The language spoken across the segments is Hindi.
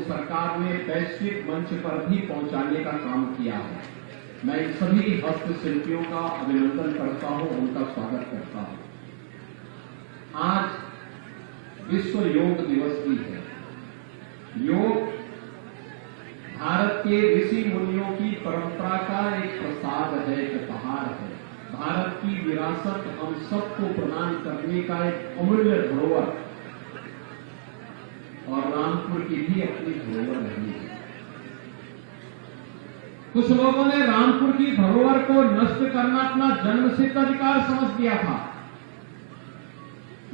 सरकार ने वैश्विक मंच पर भी पहुंचाने का काम किया है। मैं इन सभी हस्तशिल्पियों का अभिनंदन करता हूं, उनका स्वागत करता हूं। आज विश्व योग दिवस भी है। योग भारत के ऋषि मुनियों की परंपरा का एक प्रसाद है, एक उपहार है। भारत की विरासत हम सबको प्रदान करने का एक अमूल्य धरोहर, और रामपुर की भी अपनी धरोहर रही है। कुछ लोगों ने रामपुर की धरोहर को नष्ट करना अपना जन्मसिद्ध अधिकार समझ लिया था,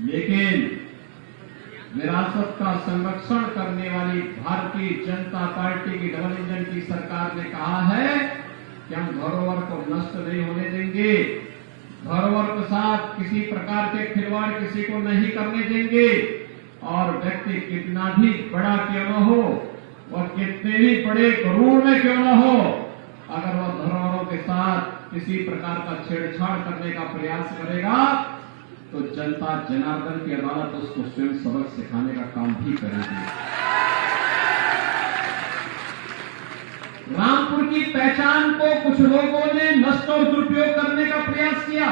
लेकिन विरासत का संरक्षण करने वाली भारतीय जनता पार्टी की डबल इंजन की सरकार ने कहा है कि हम धरोहर को नष्ट नहीं होने देंगे, धरोहर के साथ किसी प्रकार के खिलवाड़ किसी को नहीं करने देंगे, और व्यक्ति कितना भी बड़ा क्यों न हो, वह कितने भी बड़े गरूर में क्यों न हो, अगर वह धरोहरों के साथ किसी प्रकार का छेड़छाड़ करने का प्रयास करेगा तो जनता जनार्दन की अदालत उसको स्वयं सबक सिखाने का काम भी करेगी। रामपुर की पहचान को कुछ लोगों ने नष्ट और दुरुपयोग करने का प्रयास किया,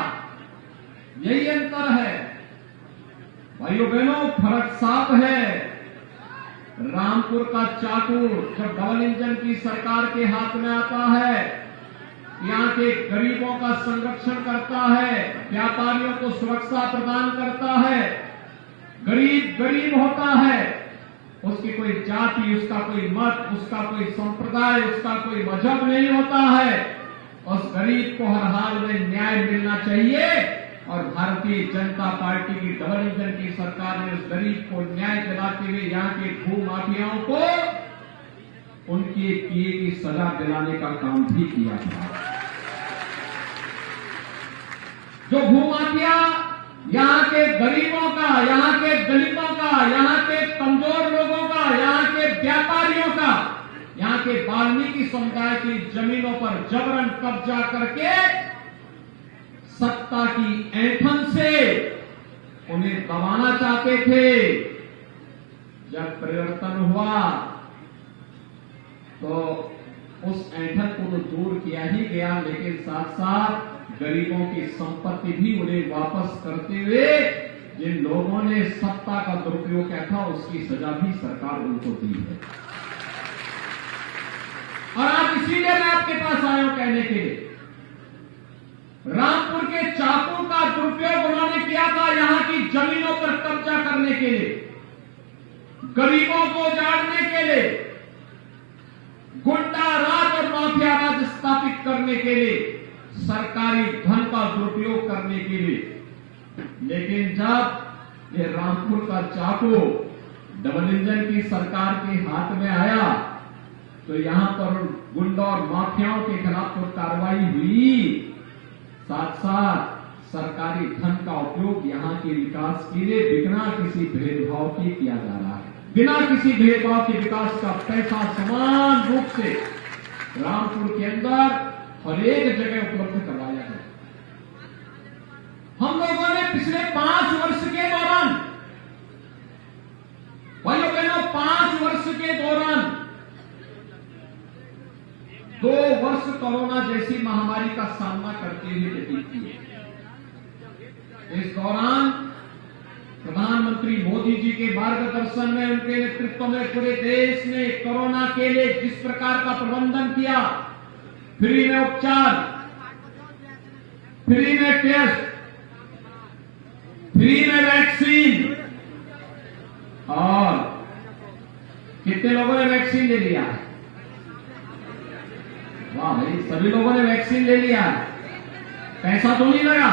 यही अंतर है। भाइयों बहनों, फर्क साफ है। रामपुर का चाकू जब डबल इंजन की सरकार के हाथ में आता है, यहाँ के गरीबों का संरक्षण करता है, व्यापारियों को सुरक्षा प्रदान करता है। गरीब गरीब होता है, उसकी कोई जाति, उसका कोई मत, उसका कोई संप्रदाय, उसका कोई मजहब नहीं होता है। उस गरीब को हर हाल में न्याय मिलना चाहिए, और भारतीय जनता पार्टी की डबल इंजन की सरकार ने उस गरीब को न्याय दिलाते हुए यहाँ के भू माफियाओं को उनकी किए की सजा दिलाने का काम भी किया था। जो भूमाफिया यहाँ के गरीबों का, यहाँ के दलितों का, यहाँ के कमजोर लोगों का, यहाँ के व्यापारियों का, यहाँ के वाल्मीकि समुदाय की जमीनों पर जबरन कब्जा करके सत्ता की ऐंठन से उन्हें दबाना चाहते थे। जब परिवर्तन हुआ तो उस ऐंठन को तो दूर किया ही गया, लेकिन साथ साथ गरीबों की संपत्ति भी उन्हें वापस करते हुए जिन लोगों ने सत्ता का दुरुपयोग किया था उसकी सजा भी सरकार उनको दी है। और आप इसीलिए मैं आपके पास आया हूं कहने के लिए, रामपुर के चाकू का दुरुपयोग उन्होंने किया था यहां की जमीनों पर कब्जा करने के लिए, गरीबों को उजाड़ने के लिए, गुंडा राज और माफिया राज स्थापित करने के लिए, सरकारी धन का दुरुपयोग करने के लिए। लेकिन जब ये रामपुर का चाकू डबल इंजन की सरकार के हाथ में आया तो यहां पर गुंडा और माफियाओं के खिलाफ तो कार्रवाई हुई, साथ साथ सरकारी धन का उपयोग यहाँ के विकास के लिए बिना किसी भेदभाव के किया जा रहा है। बिना किसी भेदभाव के विकास का पैसा समान रूप से रामपुर के अंदर हर एक जगह उपलब्ध करवाया है। हम लोगों ने पिछले 5 वर्ष के दौरान, भाइयों बहनों, 5 वर्ष के दौरान 2 वर्ष कोरोना जैसी महामारी का सामना करते हुए व्यतीत किए। इस दौरान प्रधानमंत्री मोदी जी के मार्गदर्शन में, उनके नेतृत्व में पूरे देश ने कोरोना के लिए जिस प्रकार का प्रबंधन किया, फ्री में उपचार, फ्री में टेस्ट, फ्री में वैक्सीन, और कितने लोगों ने वैक्सीन ले लिया? वाह भाई, सभी लोगों ने वैक्सीन ले लिया, पैसा तो नहीं लगा।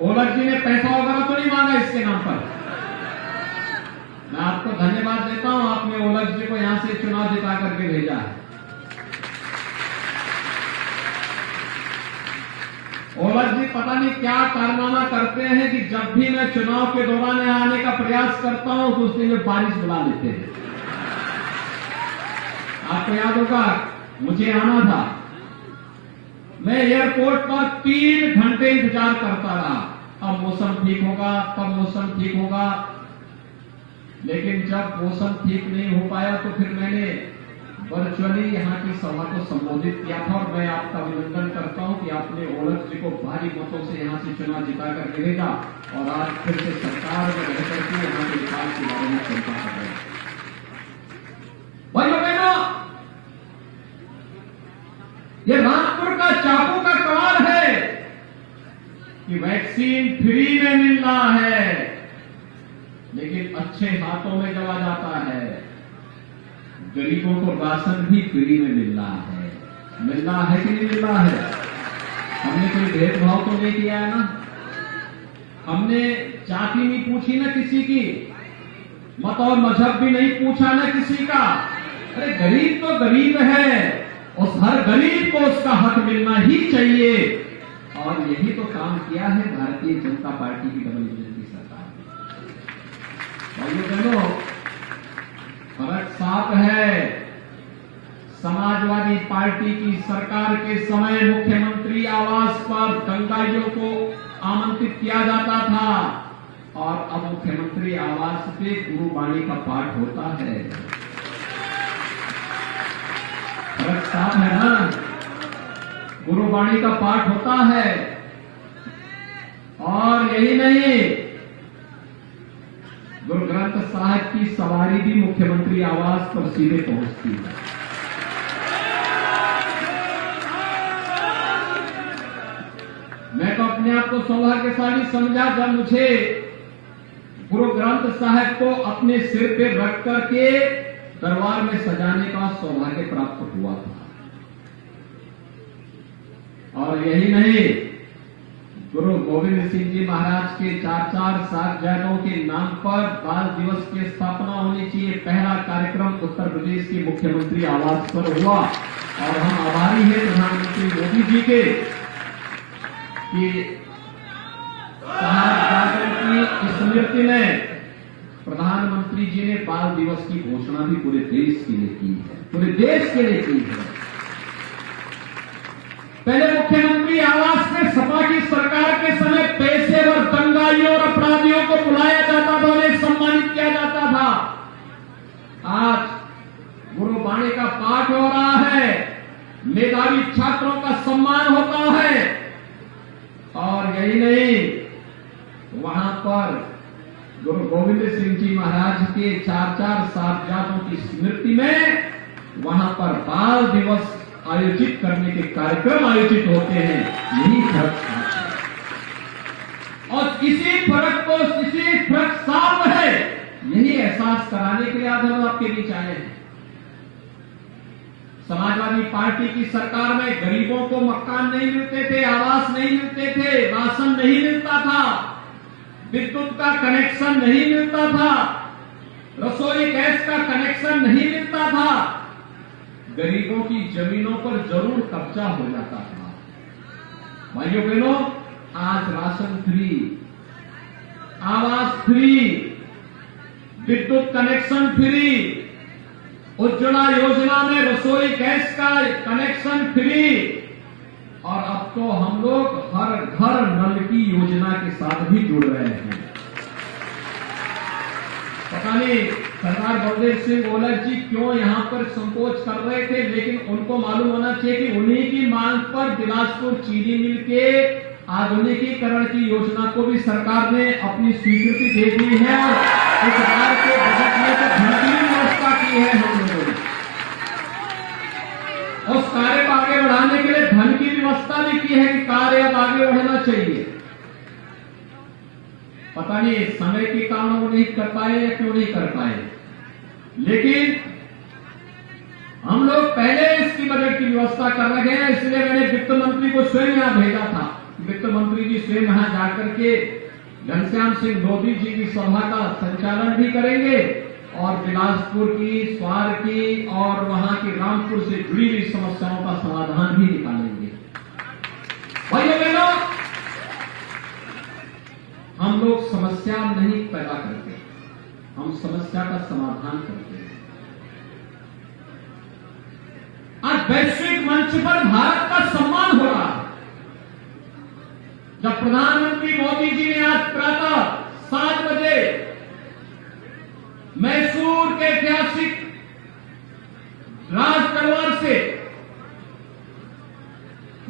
ओलख जी ने पैसा वगैरह तो नहीं मांगा इसके नाम पर, और धन्यवाद देता हूं, आपने ओलख जी को यहां से चुनाव जिता करके भेजा है। ओलख जी पता नहीं क्या कारनामा करते हैं कि जब भी मैं चुनाव के दौरान यहाँ आने का प्रयास करता हूं तो उस दिन वे बारिश बुला लेते हैं। आपको याद होगा मुझे आना था, मैं एयरपोर्ट पर 3 घंटे इंतजार करता रहा, अब मौसम ठीक होगा, तब मौसम ठीक होगा, लेकिन जब मौसम ठीक नहीं हो पाया तो फिर मैंने वर्चुअली यहाँ की सभा को संबोधित किया था। और मैं आपका अभिनंदन करता हूं कि आपने ओलख जी को भारी मतों से यहाँ से चुनाव जिता कर भेजा और आज फिर से सरकार में रह करके यहाँ के विकास के बारे में चिंता कर रहे हैं। भाइयों बहनों, ये रामपुर का चाकू का कमाल है कि वैक्सीन फ्री में मिल रहा है, लेकिन अच्छे हाथों में चला जाता है। गरीबों को राशन भी फ्री में मिल रहा है। मिल रहा है कि नहीं मिल रहा है? हमने कोई भेदभाव तो नहीं किया है ना, हमने जाति नहीं पूछी ना किसी की, मत और मजहब भी नहीं पूछा ना किसी का। अरे गरीब तो गरीब है, उस हर गरीब को उसका हक मिलना ही चाहिए। और यही तो काम किया है भारतीय जनता पार्टी की डबल इंजन की सरकार ने। भाइयों बहनों, फर्क साफ है। समाजवादी पार्टी की सरकार के समय मुख्यमंत्री आवास पर दंगाइयों को आमंत्रित किया जाता था और अब मुख्यमंत्री आवास पे गुरुबाणी का पाठ होता है। फर्क साफ है ना, गुरुबाणी का पाठ होता है। और यही नहीं, गुरु ग्रंथ साहिब की सवारी भी मुख्यमंत्री आवास पर सीधे पहुंचती है। मैं तो अपने आप को सौभाग्यशाली समझा जब मुझे गुरु ग्रंथ साहिब को अपने सिर पे रख करके दरबार में सजाने का सौभाग्य प्राप्त हुआ था। और यही नहीं, गुरु गोविंद सिंह जी महाराज के 4 साहिबजादों के नाम पर बाल दिवस की स्थापना होनी चाहिए। पहला कार्यक्रम उत्तर प्रदेश के मुख्यमंत्री आवास पर हुआ और हम आभारी हैं प्रधानमंत्री मोदी जी के कि साहिबजादों की स्मृति में प्रधानमंत्री जी ने बाल दिवस की घोषणा भी पूरे देश के लिए की है, पूरे देश के लिए की है। पहले मुख्यमंत्री आवास में सपा की सरकार के समय पेशेवर दंगाइयों और अपराधियों को बुलाया जाता था, उन्हें सम्मानित किया जाता था। आज गुरुबाणी का पाठ हो रहा है, मेधावी छात्रों का सम्मान होता है। और यही नहीं, वहां पर गुरु गोविंद सिंह जी महाराज के 4 साहिबजादों की स्मृति में वहां पर बाल दिवस आयोजित करने के कार्यक्रम आयोजित होते हैं। यही फर्क है और इसी फर्क साफ है। यही एहसास कराने के लिए आज हम आपके बीच आए हैं। समाजवादी पार्टी की सरकार में गरीबों को मकान नहीं मिलते थे, आवास नहीं मिलते थे, राशन नहीं मिलता था, विद्युत का कनेक्शन नहीं मिलता था, रसोई गैस का कनेक्शन नहीं मिलता था, गरीबों की जमीनों पर जरूर कब्जा हो जाता था। भाइयों बहनों, आज राशन फ्री, आवास फ्री, विद्युत कनेक्शन फ्री, उज्ज्वला योजना में रसोई गैस का कनेक्शन फ्री और अब तो हम लोग हर घर नल की योजना के साथ भी जुड़ रहे हैं। पता नहीं सरदार बलदेव सिंह ओलख जी क्यों यहां पर संकोच कर रहे थे, लेकिन उनको मालूम होना चाहिए कि उन्हीं की मांग पर बिलासपुर चीनी मिल के आधुनिकीकरण की योजना को भी सरकार ने अपनी स्वीकृति दे दी है और इस बार के बजट में तो धन की व्यवस्था की है हम लोगों ने। उस कार्य को आगे बढ़ाने के लिए धन की व्यवस्था भी की है कि कार्य अब आगे बढ़ना चाहिए। पता नहीं समय के कारण वो नहीं कर पाए या क्यों नहीं कर पाए, लेकिन हम लोग पहले इसकी बजट की व्यवस्था कर रहे हैं। इसलिए मैंने वित्त मंत्री को स्वयं यहां भेजा था। वित्त मंत्री जी स्वयं यहां जाकर के घनश्याम सिंह लोधी जी की सभा का संचालन भी करेंगे और बिलासपुर की, स्वार की और वहां की रामपुर से जुड़ी हुई समस्याओं का समाधान भी निकालेंगे। भाइयों बहनों, हम लोग समस्या नहीं पैदा करते, हम समस्या का समाधान करते हैं। आज वैश्विक मंच पर भारत का सम्मान हो रहा है। जब प्रधानमंत्री मोदी जी ने आज प्रातः 7 बजे मैसूर के ऐतिहासिक राज दरबार से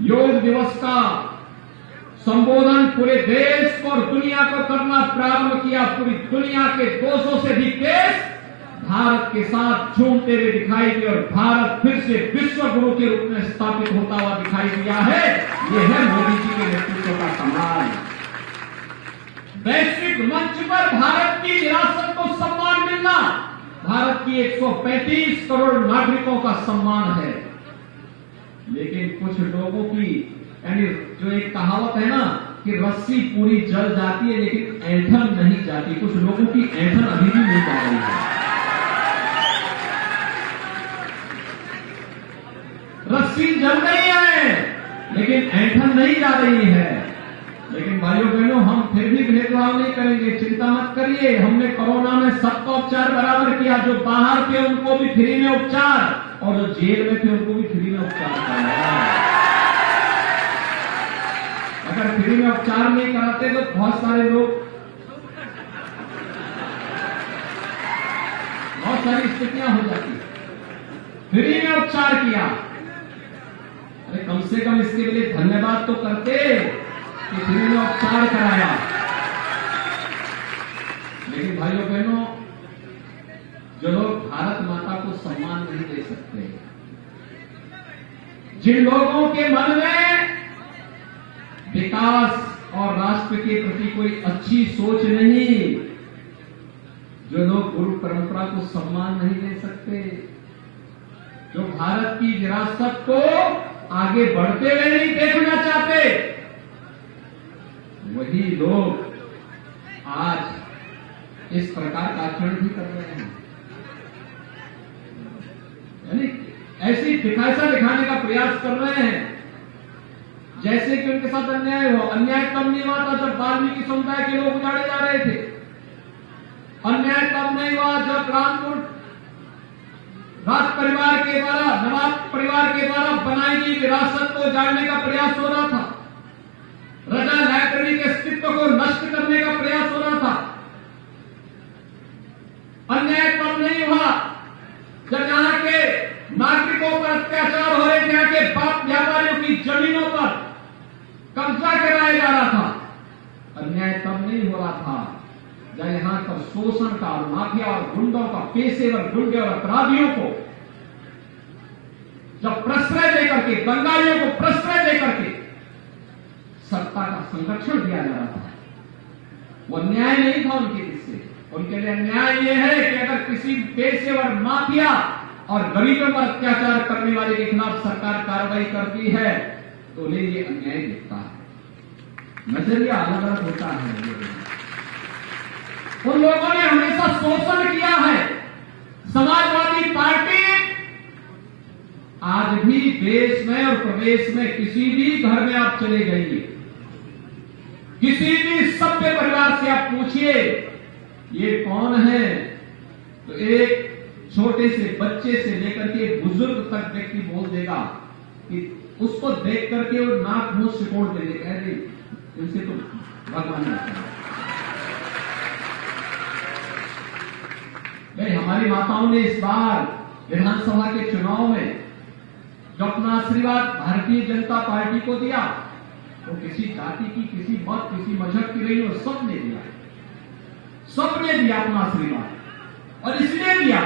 योग दिवस का संबोधन पूरे देश और दुनिया को करना प्रारंभ किया, पूरी दुनिया के 200 से अधिक देश भारत के साथ झूमते हुए दिखाई दिए और भारत फिर से विश्व गुरु के रूप में स्थापित होता हुआ दिखाई दिया है। यह है मोदी जी के नेतृत्व का सम्मान। वैश्विक मंच पर भारत की विरासत को सम्मान मिलना भारत की 135 करोड़ नागरिकों का सम्मान है। लेकिन कुछ लोगों की, यानी जो एक कहावत है ना कि रस्सी पूरी जल जाती है लेकिन ऐंठन नहीं जाती, कुछ लोगों की ऐंठन अभी भी नहीं जा रही है। रस्सी जल गई है लेकिन ऐंठन नहीं जा रही है। लेकिन भाइयों बहनों, हम फिर भी भेदभाव नहीं करेंगे, चिंता मत करिए। हमने कोरोना में सबका उपचार बराबर किया, जो बाहर थे उनको भी फ्री में उपचार और जो जेल में थे उनको भी फ्री में उपचार कराया। अगर फ्री में उपचार नहीं कराते तो बहुत सारे लोग, बहुत सारी स्थितियां हो जाती। फ्री में उपचार किया, अरे कम से कम इसके लिए धन्यवाद तो करते कि फ्री में उपचार कराया। लेकिन भाइयों बहनों, जो लोग भारत माता को सम्मान नहीं दे सकते, जिन लोगों के मन में विकास और राष्ट्र के प्रति कोई अच्छी सोच नहीं, जो लोग गुरु परंपरा को सम्मान नहीं दे सकते, जो भारत की विरासत को आगे बढ़ते हुए नहीं देखना चाहते, वही लोग आज इस प्रकार का आचरण भी कर रहे हैं। यानी ऐसी दिखासा दिखाने का प्रयास कर रहे हैं जैसे कि उनके साथ अन्याय हो। अन्याय तब नहीं हुआ था जब वाल्मीकि समुदाय के लोग उजाड़े जा रहे थे। अन्याय तब नहीं हुआ जब रामपुर राज परिवार के द्वारा, नवाब परिवार के द्वारा बनाई गई विरासत को उजाड़ने का प्रयास हो रहा था। रजा लाइब्रेरी के अस्तित्व को नष्ट करने का प्रयास हो रहा था। अन्याय तब नहीं हुआ जब यहाँ के नागरिकों पर अत्याचार हो रहे थे, यहाँ के बाप व्यापारियों की जमीनों पर कब्जा कराया जा रहा था। अन्याय तब नहीं हो रहा था जब यहां पर शोषण का, माफिया और गुंडों का, पेशेवर गुंडे और अपराधियों को जब प्रश्रय देकर के, बंगालियों को प्रश्रय देकर के सत्ता का संरक्षण दिया जा रहा था। वो अन्याय नहीं था उनके लिए। उनके लिए अन्याय ये है कि अगर किसी पेशेवर, माफिया और गरीबों पर अत्याचार करने वाले के खिलाफ सरकार कार्रवाई करती है तो उन्हें ये अन्याय दिखता है। नजरिया अलग अलग होता है। उन लोगों ने हमेशा शोषण किया है। समाजवादी पार्टी आज भी देश में और प्रदेश में किसी भी घर में आप चले जाइए, किसी भी सभ्य परिवार से आप पूछिए ये कौन है, तो एक छोटे से बच्चे से लेकर के बुजुर्ग तक व्यक्ति बोल देगा कि उसको देख करके वो नाक मुंह सिकोड़ दे देगा, इनसे तो भगवान आता है। भाई, हमारी माताओं ने इस बार विधानसभा के चुनाव में जो अपना आशीर्वाद भारतीय जनता पार्टी को दिया, वो किसी जाति की, किसी मत, किसी मजहब की नहीं, वो सबने दिया, सबने दिया अपना आशीर्वाद। और इसलिए दिया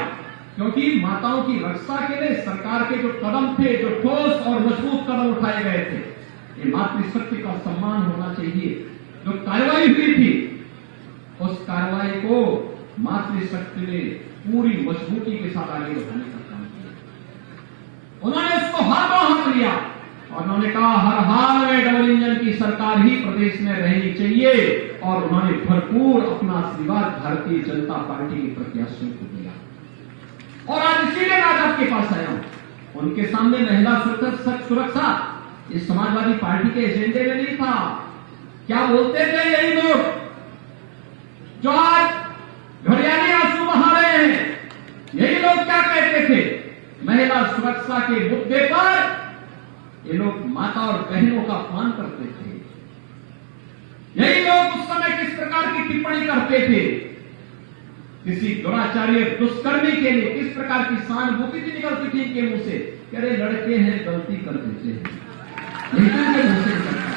क्योंकि माताओं की रक्षा के लिए सरकार के जो कदम थे, जो ठोस और मजबूत कदम उठाए गए थे, ये मातृशक्ति का सम्मान होना चाहिए। जो कार्रवाई हुई थी उस कार्रवाई को मातृशक्ति ने पूरी मजबूती के साथ आगे बढ़ाने का काम किया। उन्होंने उसको हाथों हाथ लिया और उन्होंने कहा हर हाल में डबल इंजन की सरकार ही प्रदेश में रहनी चाहिए, और उन्होंने भरपूर अपना आशीर्वाद भारतीय जनता पार्टी के प्रत्याशियों को दिया। और आज इसीलिए आज आपके पास आया हूं। उनके सामने महिला सुरक्षा इस समाजवादी पार्टी के एजेंडे में नहीं था। क्या बोलते थे यही लोग जो आज घड़ियाली आंसू बहा रहे हैं? यही लोग क्या कहते थे? महिला सुरक्षा के मुद्दे पर ये लोग माता और बहनों का अपमान करते थे। यही लोग उस समय किस प्रकार की टिप्पणी करते थे? किसी दुराचार्य दुष्कर्मी के लिए किस प्रकार की सहानुभूति भी निकलती थी इनके मुंह से, अरे लड़के हैं गलती कर देते हैं, इनके मुंह से निकलता।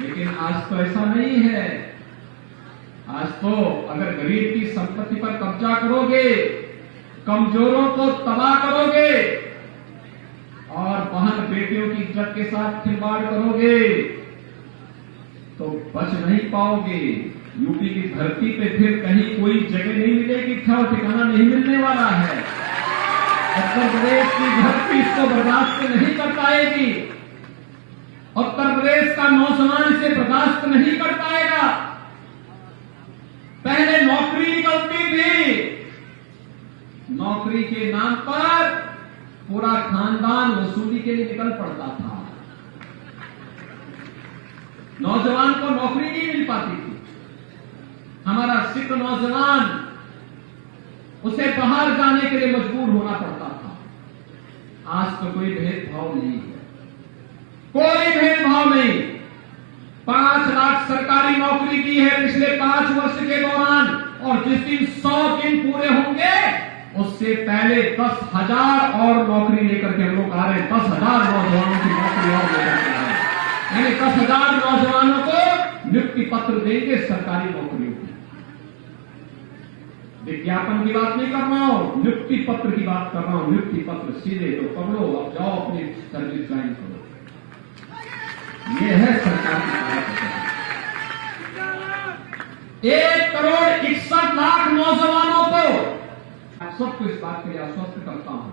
लेकिन आज तो ऐसा नहीं है। आज तो अगर गरीब की संपत्ति पर कब्जा करोगे, कमजोरों को तबाह करोगे और बहन बेटियों की इज्जत के साथ खिलवाड़ करोगे तो बच नहीं पाओगे। यूपी की धरती पे फिर कहीं कोई जगह नहीं मिलेगी, ठिकाना नहीं मिलने वाला है। उत्तर प्रदेश की धरती इसको बर्दाश्त नहीं कर पाएगी। उत्तर प्रदेश का नौजवान इसे बर्दाश्त नहीं कर पाएगा। पहले नौकरी निकलती थी, नौकरी के नाम पर पूरा खानदान वसूली के लिए निकल पड़ता था। नौजवान को नौकरी नहीं मिल पाती थी। हमारा सिख नौजवान उसे बाहर जाने के लिए मजबूर होना पड़ता था। आज तो कोई भेदभाव नहीं है, कोई भेदभाव नहीं। 5 लाख सरकारी नौकरी की है पिछले 5 वर्ष के दौरान, और जिस दिन 100 दिन पूरे होंगे उससे पहले 10,000 और नौकरी लेकर के हम लोग आ रहे हैं। 10,000 नौजवानों की नौकरी और लेकर के आ रहे हैं, यानी 10,000 नौजवानों को नियुक्ति पत्र देंगे सरकारी नौकरियों की। विज्ञापन की बात नहीं कर रहा हूं, नियुक्ति पत्र की बात कर रहा हूं। नियुक्ति पत्र सीधे तो पकड़ो, अब जाओ अपनी सर्विस ज्वाइन करो। ये है सरकार की कार्यक्रम। 1,61,00,000 नौजवानों को सबको इस बात के लिए आश्वस्त करता हूं,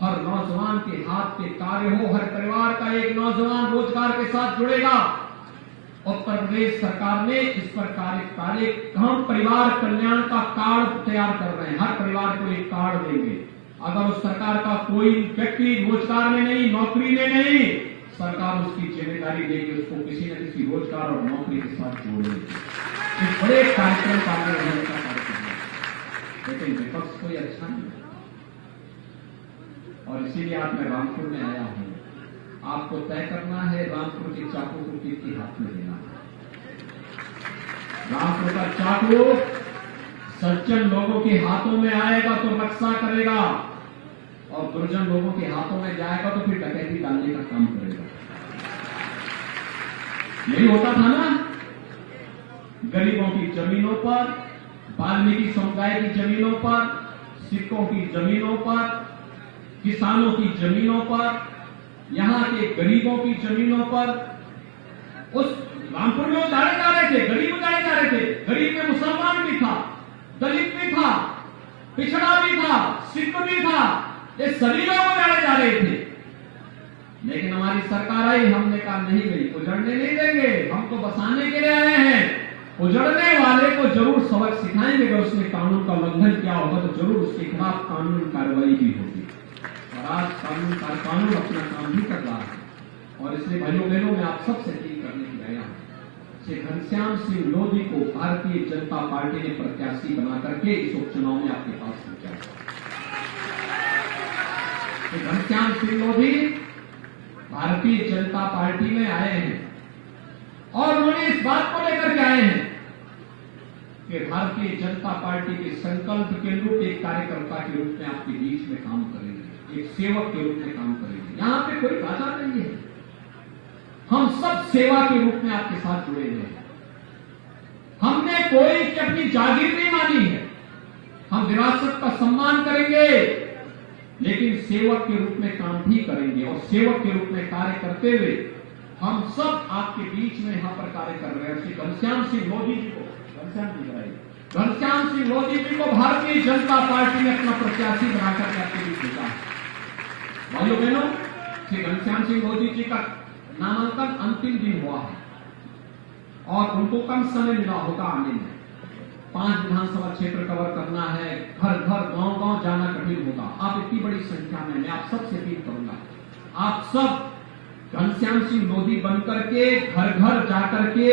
हर नौजवान के हाथ के कार्य हो, हर परिवार का एक नौजवान रोजगार के साथ जुड़ेगा। उत्तर प्रदेश सरकार ने इस पर कार्य हम परिवार कल्याण का कार्ड तैयार कर रहे हैं। हर परिवार को एक कार्ड देंगे। अगर उस सरकार का कोई व्यक्ति रोजगार में नहीं, नौकरी में नहीं, सरकार उसकी जिम्मेदारी देगी, उसको किसी न किसी रोजगार और नौकरी के साथ जोड़ेगी। इस बड़े कार्यक्रम का कार्यक्रम है, लेकिन विपक्ष कोई अच्छा नहीं है। और इसीलिए आज मैं रामपुर में आया हूं। आपको तय करना है रामपुर के चाकू को किसके हाथ में देना है। रामपुर का चाकू सज्जन लोगों के हाथों में आएगा तो रक्षा करेगा, और दुर्जन लोगों के हाथों में जाएगा तो फिर डकैती डालने का काम करेगा। यही होता था ना, गरीबों की जमीनों पर, वाल्मीकि समुदाय की जमीनों पर, सिखों की जमीनों पर, किसानों की जमीनों पर, यहां के गरीबों की जमीनों पर उस रामपुर में उजाड़े जा रहे थे, गरीब उजाड़े जा रहे थे। गरीब में मुसलमान भी था, दलित भी था, पिछड़ा भी था, सिख भी था, ये सभी लोग उजाड़े जा रहे थे। लेकिन हमारी सरकार आई, हमने कहा नहीं भाई, उजड़ने नहीं देंगे, हम तो बसाने के लिए आए हैं। उजड़ने वाले को जरूर सबक सिखाएंगे, अगर उसने कानून का उल्लंघन किया होगा तो जरूर उसके खिलाफ कानूनी कार्रवाई भी होगी। और आज कानून अपना काम भी कर रहा है। और इसलिए भाइयों बहनों, मैं आप सबसे अपील करने के लिए आया हूं, श्री घनश्याम सिंह लोधी को भारतीय जनता पार्टी ने प्रत्याशी बना करके इस उपचुनाव में आपके पास पहुंचा। श्री घनश्याम सिंह लोधी भारतीय जनता पार्टी में आए हैं, और उन्होंने इस बात को लेकर के आए हैं कि भारतीय जनता पार्टी के संकल्प के अनुरूप एक कार्यकर्ता के रूप में आपके बीच में काम करेंगे, एक सेवक के रूप में काम करेंगे। यहां पे कोई राजा नहीं है, हम सब सेवा के रूप में आपके साथ जुड़े हुए हैं। हमने कोई की अपनी जागीर नहीं मानी है, हम विरासत का सम्मान करेंगे, लेकिन सेवक के रूप में काम भी करेंगे। और सेवक के रूप में कार्य करते हुए हम सब आपके बीच में यहां पर कार्य कर रहे हैं। श्री घनश्याम सिंह लोधी जी को, घनश्याम सिंह लोधी जी को भारतीय जनता पार्टी ने अपना प्रत्याशी बनाकर के आपके बीच भेजा है। भाइयों बहनों, श्री घनश्याम सिंह लोधी जी का नामांकन अंतिम दिन हुआ है और उनको कम समय मिला होगा आने में। 5 विधानसभा क्षेत्र कवर करना है, घर घर गांव गांव जाना कठिन होगा। आप इतनी बड़ी संख्या में, मैं आप सबसे अपील करूंगा, आप सब घनश्याम सिंह लोधी बनकर के घर घर जाकर के